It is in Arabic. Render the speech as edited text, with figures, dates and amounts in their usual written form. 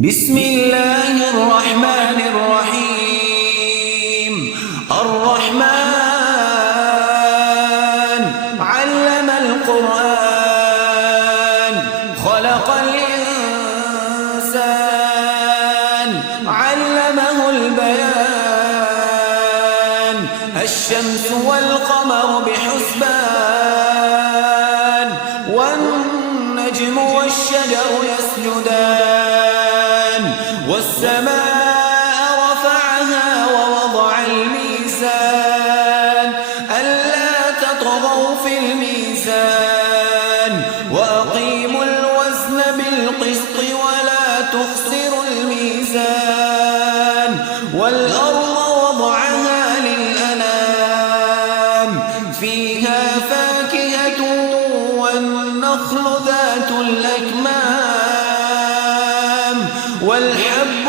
بسم الله الرحمن الرحيم الرحمن علم القرآن خلق الإنسان علمه البيان الشمس والقمر بحسبان والنجم والشجر يسجدان والسماء رفعها ووضع الميزان ألا تطغوا في الميزان وأقيموا الوزن بالقسط ولا تخسروا الميزان والأرض وضعها للأنام فيها فاكهة والنخل ذات الأكمام والحب